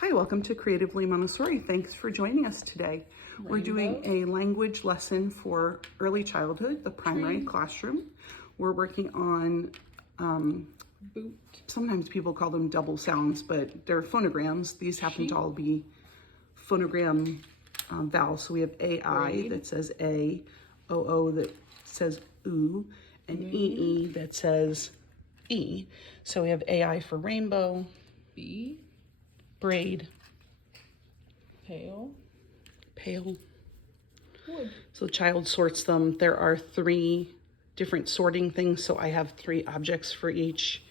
Hi, welcome to Creatively Montessori. Thanks for joining us today. We're doing a language lesson for early childhood, the primary classroom. We're working on, Boot. sometimes people call them double sounds, but they're phonograms. These happen to all be phonogram vowels. So we have AI that says A, OO that says oo, and EE that says E. So we have AI for rainbow, B. braid, Pale. wood. So the child sorts them. There are 3 different sorting things, so I have 3 objects for each.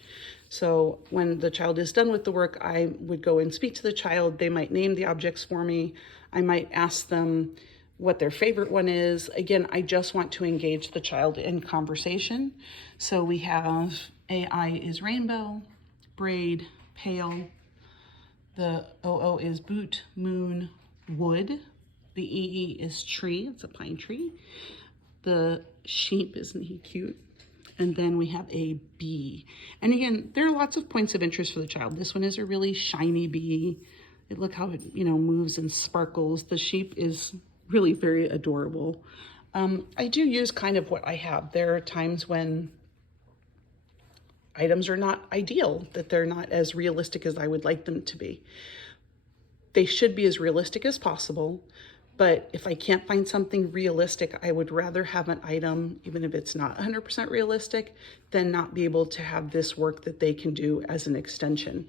So when the child is done with the work, I would go and speak to the child. They might name the objects for me. I might ask them what their favorite one is. Again, I just want to engage the child in conversation. So we have AI is rainbow, braid, pale. The OO is boot, moon, wood. The EE is tree, it's a pine tree. The sheep, isn't he cute? And then we have a bee. And again, there are lots of points of interest for the child. This one is a really shiny bee. Look how it, moves and sparkles. The sheep is really very adorable. I do use kind of what I have. There are times when items are not ideal, that they're not as realistic as I would like them to be. They should be as realistic as possible, but if I can't find something realistic, I would rather have an item, even if it's not 100% realistic, than not be able to have this work that they can do as an extension.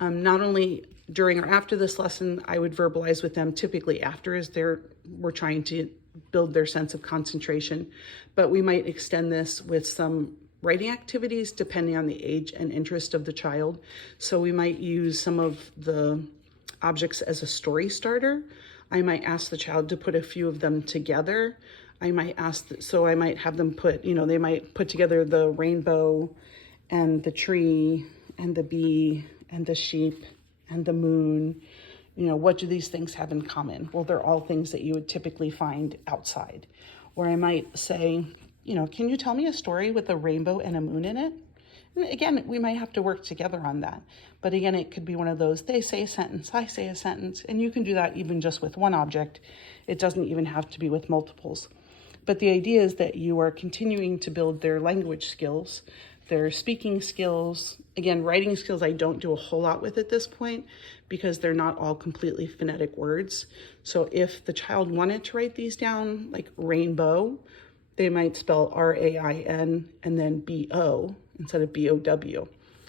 Not only during or after this lesson, I would verbalize with them, typically after, as we're trying to build their sense of concentration, but we might extend this with some writing activities depending on the age and interest of the child. So we might use some of the objects as a story starter. I might ask the child to put a few of them together. I might have them put, they might put together the rainbow and the tree and the bee and the sheep and the moon. What do these things have in common? Well, they're all things that you would typically find outside. Or I might say, can you tell me a story with a rainbow and a moon in it? And again, we might have to work together on that. But again, it could be one of those, they say a sentence, I say a sentence, and you can do that even just with one object. It doesn't even have to be with multiples. But the idea is that you are continuing to build their language skills, their speaking skills. Again, writing skills I don't do a whole lot with at this point because they're not all completely phonetic words. So if the child wanted to write these down, like rainbow, they might spell R-A-I-N and then B-O instead of B-O-W.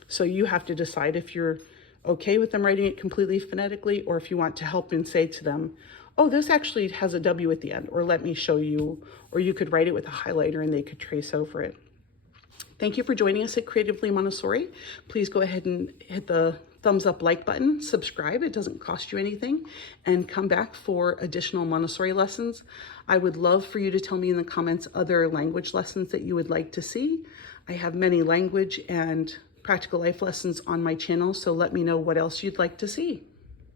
So you have to decide if you're okay with them writing it completely phonetically, or if you want to help and say to them, oh, this actually has a W at the end, or let me show you, or you could write it with a highlighter and they could trace over it. Thank you for joining us at Creatively Montessori. Please go ahead and hit the thumbs up like button, subscribe, it doesn't cost you anything, and come back for additional Montessori lessons. I would love for you to tell me in the comments other language lessons that you would like to see. I have many language and practical life lessons on my channel, so let me know what else you'd like to see.